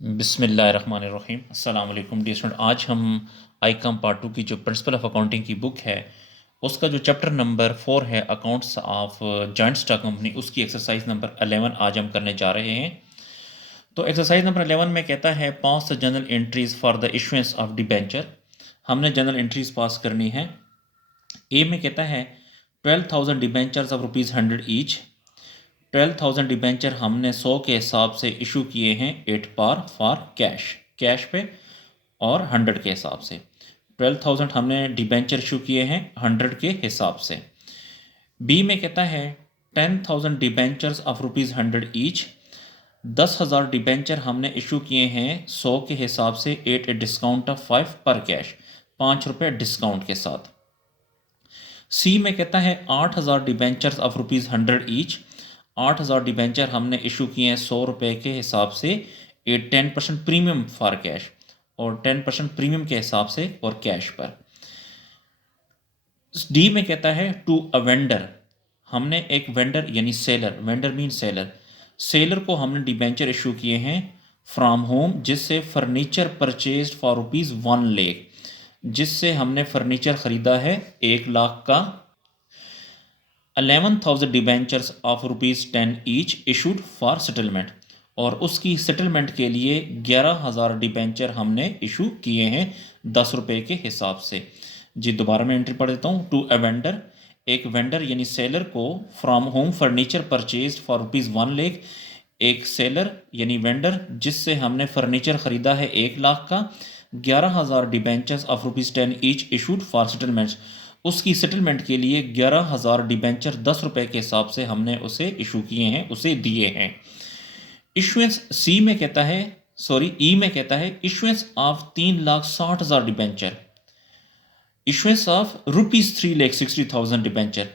बिस्मिल्लाहिर्रहमानिर्रहीम। अस्सलाम वालेकुम डियर स्टूडेंट। आज हम आईकॉम पार्ट 2 की जो प्रिंसिपल ऑफ अकाउंटिंग की बुक है उसका जो चैप्टर नंबर 4 है accounts of joint stock company, उसकी एक्सरसाइज नंबर 11 आज हम करने जा रहे हैं। तो एक्सरसाइज नंबर 11 में कहता है pass the general entries for the issuance of debenture. हमने जनरल एंट्रीज पास करनी है। ए में कहता है 12,000 डिबेंचर्स ऑफ ₹100 ईच। 12,000 डिबेंचर हमने 100 के हिसाब से इशू किए हैं at par for cash, cash पे, और 100 के हिसाब से। 12,000 हमने डिबेंचर इशू किए हैं 100 के हिसाब से। बी में कहता है 10,000 डिबेंचर्स ऑफ ₹100 ईच। 10,000 डिबेंचर हमने इशू किए हैं 100 के हिसाब से एट ए डिस्काउंट ऑफ 5 पर कैश, ₹5 डिस्काउंट के साथ। सी में कहता है 8,000 डिबेंचर्स ऑफ ₹100 ईच। 8,000 डिबेंचर हमने इशू किए हैं 100 रुपये के हिसाब से एट 10% प्रीमियम फॉर कैश, और 10% प्रीमियम के हिसाब से और कैश पर। डी में कहता है टू अ वेंडर, हमने एक वेंडर यानी seller, vendor mean seller, seller को हमने डिबेंचर इशू किए हैं फ्रॉम होम, जिससे फर्नीचर परचेज फॉर ₹1 लाख, जिससे हमने फर्नीचर खरीदा है 1 लाख का। 11,000 debentures of ₹10 each issued for settlement, और उसकी सेटलमेंट के लिए 11,000 डिबेंचर हमने इशू किए हैं 10 रुपये के हिसाब से। जी दोबारा मैं एंट्री पढ़ देता हूँ। टू अ वेंडर, एक वेंडर यानी सेलर को from home furniture purchase for ₹1 lakh, एक सेलर यानी वेंडर जिससे हमने फर्नीचर ख़रीदा है 1 लाख का। 11,000 debentures of ₹10 each issued for settlements, उसकी सेटलमेंट के लिए 11,000 डिबेंचर 10 रुपये के हिसाब से हमने उसे इशू किए हैं, उसे दिए हैं। इशुएंस सी में कहता है, सॉरी ई में कहता है issuance of 3,60,000 debenture, issuance of ₹3,60,000 debenture,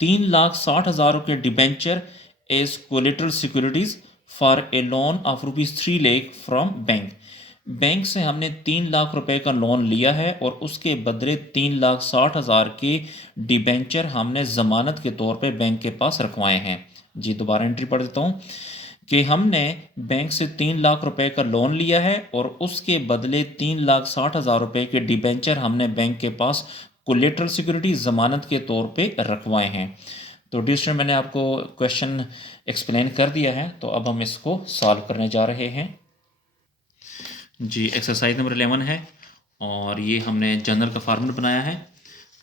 3,60,000 के debenture as collateral securities for a loan of ₹3 lakh from bank. Bank से हमने 3 लाख रुपए का लोन लिया है और उसके बदले 3,60,000 के डिबेंचर हमने ज़मानत के तौर पे बैंक के पास रखवाए हैं। जी दोबारा एंट्री पढ़ देता हूँ कि हमने बैंक से 3 लाख रुपए का लोन लिया है और उसके बदले 3,60,000 के डिबेंचर हमने बैंक के पास कोलेटरल सिक्योरिटी ज़मानत के तौर पे रखवाए हैं। तो डियर स्टूडेंट, मैंने आपको क्वेश्चन एक्सप्लेन कर दिया है, तो अब हम इसको सॉल्व करने जा रहे हैं। जी एक्सरसाइज नंबर 11 है और ये हमने जनरल का फार्मूला बनाया है।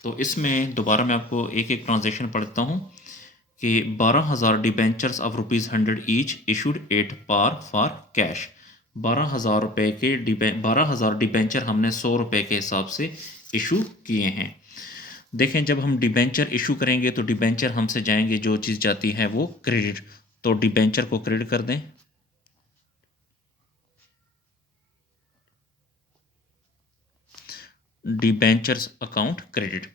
तो इसमें दोबारा मैं आपको एक एक ट्रांजेक्शन पढ़ता हूँ कि 12,000 debentures of ₹100 each issued at par for cash. 12,000 debenture हमने 100 रुपये के हिसाब से इशू किए हैं। देखें, जब हम डिबेंचर इशू करेंगे तो डिबेंचर हमसे जाएंगे, जो चीज़ जाती है वो क्रेडिट, तो डिबेंचर को क्रेडिट कर दें। डिबेंचर्स अकाउंट क्रेडिट,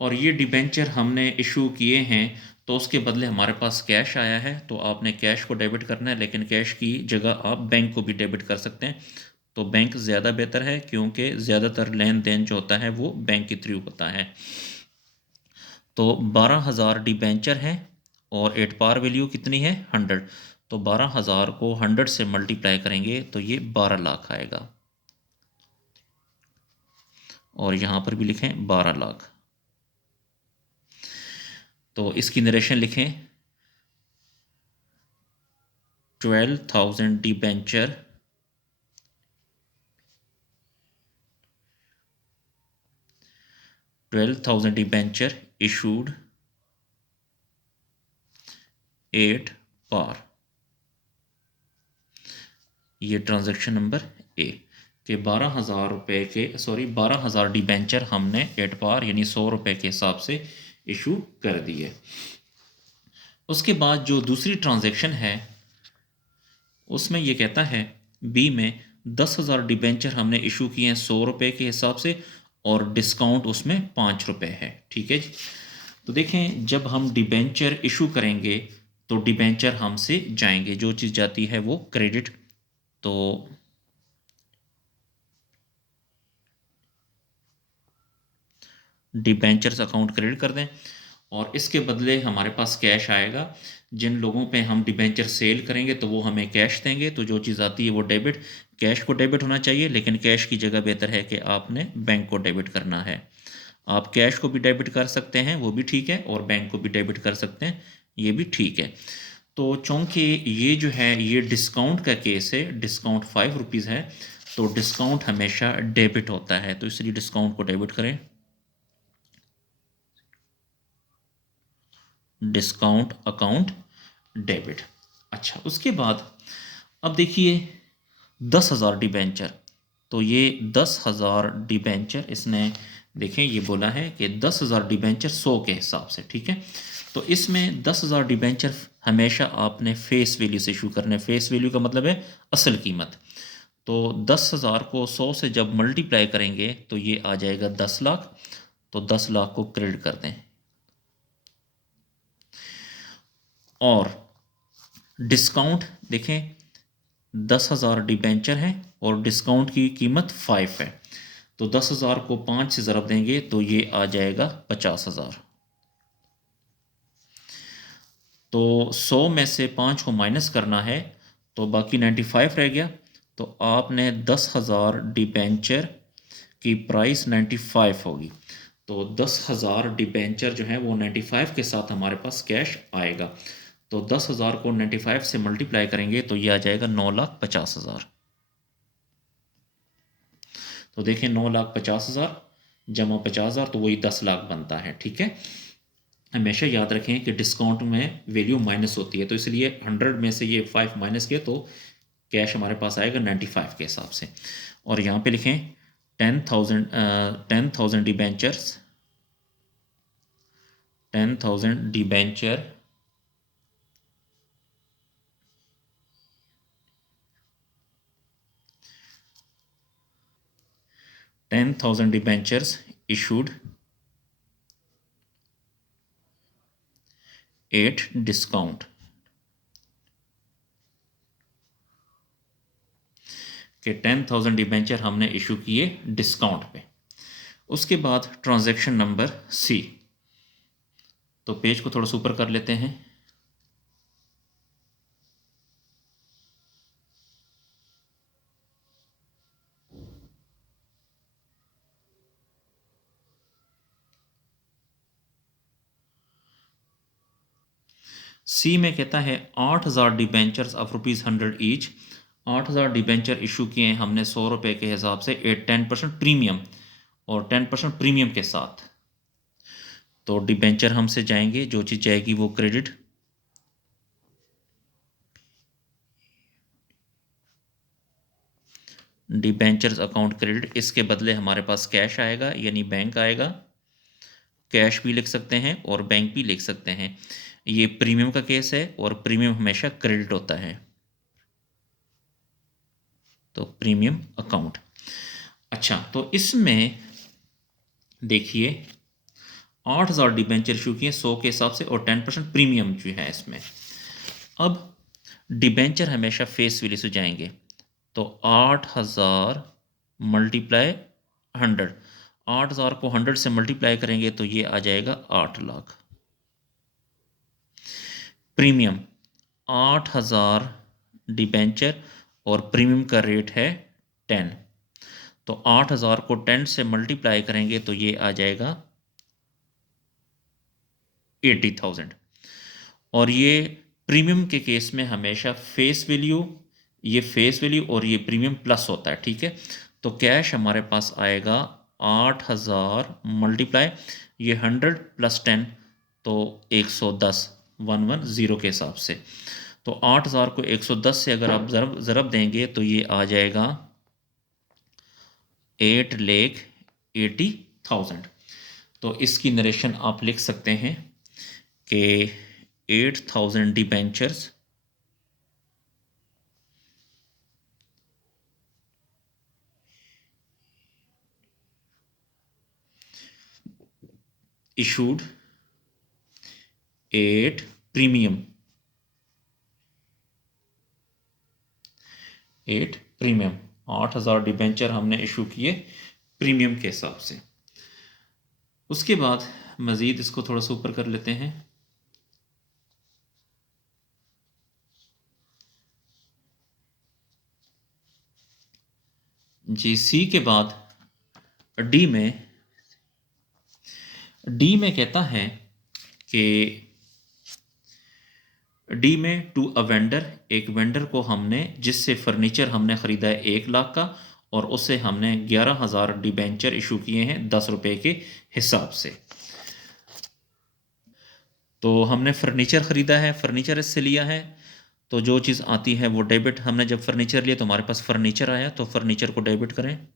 और ये डिबेंचर हमने इशू किए हैं तो उसके बदले हमारे पास कैश आया है, तो आपने कैश को डेबिट करना है, लेकिन कैश की जगह आप बैंक को भी डेबिट कर सकते हैं। तो बैंक ज़्यादा बेहतर है क्योंकि ज़्यादातर लेन देन जो होता है वो बैंक के थ्रू होता है। तो 12,000 डिबेंचर हैं और एट पार वैल्यू कितनी है 100, तो 12,000 को 100 से मल्टीप्लाई करेंगे तो ये 12 लाख आएगा, और यहाँ पर भी लिखें 12 लाख। तो इसकी नरेशन लिखें 12,000 debenture 12,000 debenture issued at par, ये ट्रांजैक्शन नंबर ए के 12,000 डिबेंचर हमने एट पार यानी 100 रुपये के हिसाब से इशू कर दिए। उसके बाद जो दूसरी ट्रांजैक्शन है उसमें ये कहता है बी में 10,000 डिबेंचर हमने इशू किए हैं 100 रुपये के हिसाब से और डिस्काउंट उसमें 5 रुपये है। ठीक है जी। तो देखें, जब हम डिबेंचर इशू करेंगे तो डिबेंचर हमसे जाएंगे, जो चीज़ जाती है वो क्रेडिट, तो डिबेंचर्स अकाउंट क्रेडिट कर दें और इसके बदले हमारे पास कैश आएगा। जिन लोगों पे हम डिबेंचर सेल करेंगे तो वो हमें कैश देंगे, तो जो चीज़ आती है वो डेबिट, कैश को डेबिट होना चाहिए, लेकिन कैश की जगह बेहतर है कि आपने बैंक को डेबिट करना है। आप कैश को भी डेबिट कर सकते हैं, वो भी ठीक है, और बैंक को भी डेबिट कर सकते हैं, ये भी ठीक है। तो चूँकि ये जो है ये डिस्काउंट का केस है, डिस्काउंट 5 रुपीज़ है, तो डिस्काउंट हमेशा डेबिट होता है, तो इसलिए डिस्काउंट को डेबिट करें, डिस्काउंट अकाउंट डेबिट। अच्छा, उसके बाद अब देखिए 10,000 डिबेंचर, तो ये 10,000 डिबेंचर इसने देखें ये बोला है कि 10,000 डिबेंचर 100 के हिसाब से, ठीक है। तो इसमें 10,000 डिबेंचर हमेशा आपने फेस वैल्यू से इशू करने, फेस वैल्यू का मतलब है असल कीमत। तो 10,000 को 100 से जब मल्टीप्लाई करेंगे तो ये आ जाएगा 10 लाख, तो 10 लाख को क्रेडिट कर दें। और डिस्काउंट देखें 10,000 डिबेंचर हैं और डिस्काउंट की कीमत 5 है, तो 10,000 को 5 से ज़रब देंगे तो ये आ जाएगा 50,000। तो 100 में से 5 को माइनस करना है तो बाकी 95 रह गया, तो आपने 10,000 डिबेंचर की प्राइस 95 होगी, तो 10,000 डिबेंचर जो है वो 95 के साथ हमारे पास कैश आएगा। तो 10,000 को 95 से मल्टीप्लाई करेंगे तो ये आ जाएगा 9,50,000। तो देखें 9,50,000 जमा 50,000 तो वही 10 लाख बनता है, ठीक है। हमेशा याद रखें कि डिस्काउंट में वैल्यू माइनस होती है, तो इसलिए 100 में से ये 5 माइनस किया तो कैश हमारे पास आएगा 95 के हिसाब से। और यहाँ पे लिखें 10,000 debentures, 10,000 debenture issued at discount, के 10,000 डिबेंचर हमने इशू किए डिस्काउंट पे। उसके बाद ट्रांजैक्शन नंबर सी, तो पेज को थोड़ा सा ऊपर कर लेते हैं। सी में कहता है 8,000 debentures of ₹100 each, 8,000 debenture issue किए हैं हमने 100 रुपये के हिसाब से एट 10% प्रीमियम, और 10% प्रीमियम के साथ। तो डिबेंचर हमसे जाएंगे, जो चीज़ जाएगी वो क्रेडिट, डिबेंचर्स अकाउंट क्रेडिट, इसके बदले हमारे पास कैश आएगा यानी बैंक आएगा। कैश भी लिख सकते हैं और बैंक भी लिख सकते हैं, ये प्रीमियम का केस है और प्रीमियम हमेशा क्रेडिट होता है, तो प्रीमियम अकाउंट। अच्छा, तो इसमें देखिए 8,000 डिबेंचर इशू किए 100 के हिसाब से और 10% प्रीमियम जो है इसमें। अब डिबेंचर हमेशा फेस वैल्यू से जाएंगे, तो 8,000 मल्टीप्लाई 100, 8,000 को 100 से मल्टीप्लाई करेंगे तो ये आ जाएगा 8 लाख। प्रीमियम 8,000 डिबेंचर और प्रीमियम का रेट है 10, तो 8,000 को 10 से मल्टीप्लाई करेंगे तो ये आ जाएगा 80,000। और ये प्रीमियम के केस में हमेशा फेस वैल्यू, ये फेस वैल्यू और ये प्रीमियम प्लस होता है, ठीक है। तो कैश हमारे पास आएगा 8,000 मल्टीप्लाई ये 100 प्लस 10, तो 110, 110 के हिसाब से। तो 8,000 को 110 से अगर आप ज़रब देंगे तो ये आ जाएगा 8,80,000। तो इसकी नरेशन आप लिख सकते हैं कि 8,000 debentures issued at premium, 8,000 debenture हमने इशू किए प्रीमियम के हिसाब से। उसके बाद मज़ीद इसको थोड़ा सा ऊपर कर लेते हैं। जी, सी के बाद डी में कहता है कि डी में टू अ वेंडर, एक वेंडर को हमने जिससे फर्नीचर हमने ख़रीदा है 1 लाख का, और उससे हमने 11,000 डिबेंचर इशू किए हैं 10 रुपये के हिसाब से। तो हमने फर्नीचर ख़रीदा है, फर्नीचर इससे लिया है, तो जो चीज़ आती है वो डेबिट। हमने जब फर्नीचर लिया तो हमारे पास फर्नीचर आया, तो फर्नीचर को डेबिट करें।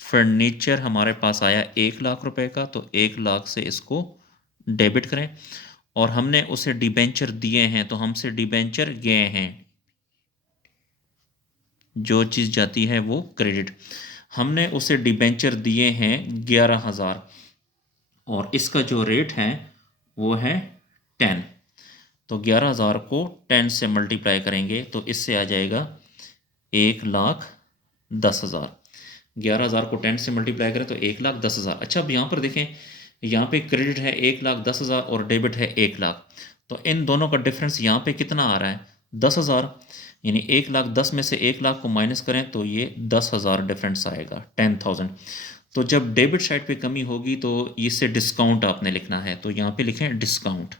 फर्नीचर हमारे पास आया 1 लाख रुपए का, तो 1 लाख से इसको डेबिट करें। और हमने उसे डिबेंचर दिए हैं, तो हमसे डिबेंचर गए हैं, जो चीज़ जाती है वो क्रेडिट। हमने उसे डिबेंचर दिए हैं 11,000, और इसका जो रेट है वो है 10। तो 11,000 को 10 से मल्टीप्लाई करेंगे तो इससे आ जाएगा 1,10,000। 11,000 को 10 से मल्टीप्लाई करें तो 1,10,000। अच्छा, अब यहाँ पर देखें, यहाँ पे क्रेडिट है 1,10,000 और डेबिट है 1 लाख, तो इन दोनों का डिफरेंस यहाँ पे कितना आ रहा है? 10,000। यानी 1,10,000 में से 1 लाख को माइनस करें तो ये 10,000 डिफरेंस आएगा, 10,000। तो जब डेबिट साइड पे कमी होगी तो इससे डिस्काउंट आपने लिखना है, तो यहाँ पे लिखें डिस्काउंट,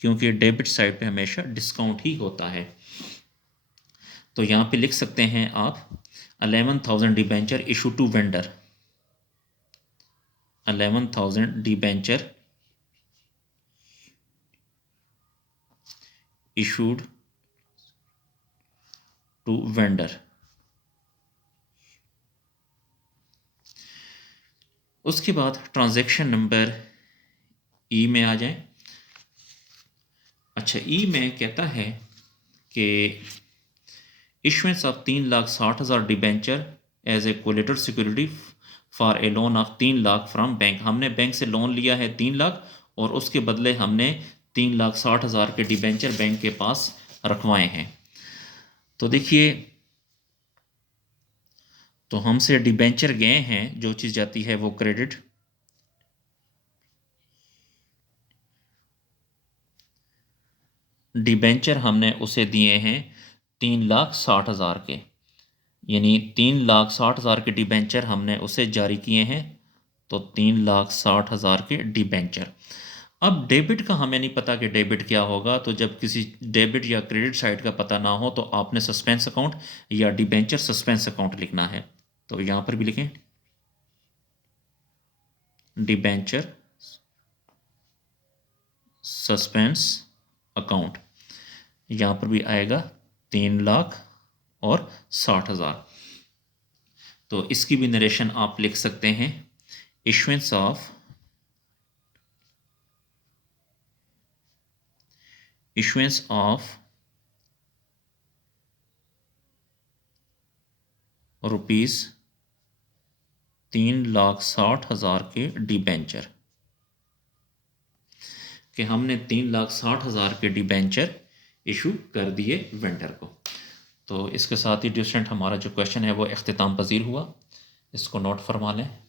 क्योंकि डेबिट साइड पे हमेशा डिस्काउंट ही होता है। तो यहाँ पे लिख सकते हैं आप 11,000 debenture issue to vendor, 11,000 debenture issued to vendor. उसके बाद ट्रांजैक्शन नंबर ई में आ जाए। अच्छा, ई में कहता है कि issuance of 3,60,000 debenture as a collateral security for a loan of 3 lakh from bank. हमने बैंक से लोन लिया है 3 लाख, और उसके बदले हमने 3,60,000 के डिबेंचर बैंक के पास रखवाए हैं। तो देखिए, तो हमसे डिबेंचर गए हैं, जो चीज़ जाती है वो क्रेडिट। डिबेंचर हमने उसे दिए हैं 3,60,000 के, यानी 3,60,000 के डिबेंचर हमने उसे जारी किए हैं, तो 3,60,000 के डिबेंचर। अब डेबिट का हमें नहीं पता कि डेबिट क्या होगा, तो जब किसी डेबिट या क्रेडिट साइड का पता ना हो तो आपने सस्पेंस अकाउंट या डिबेंचर सस्पेंस अकाउंट लिखना है। तो यहाँ पर भी लिखें डिबेंचर सस्पेंस अकाउंट। यहाँ पर भी आएगा 3,60,000 और 60,000। तो इसकी भी नरेशन आप लिख सकते हैं, इशुएंस ऑफ रुपीज़ 3,60,000 के डिबेंचर, कि हमने 3,60,000 के डिबेंचर इशू कर दिए वेंडर को। तो इसके साथ ही स्टूडेंट हमारा जो क्वेश्चन है वो इख्तिताम पजीर हुआ, इसको नोट फरमा लें।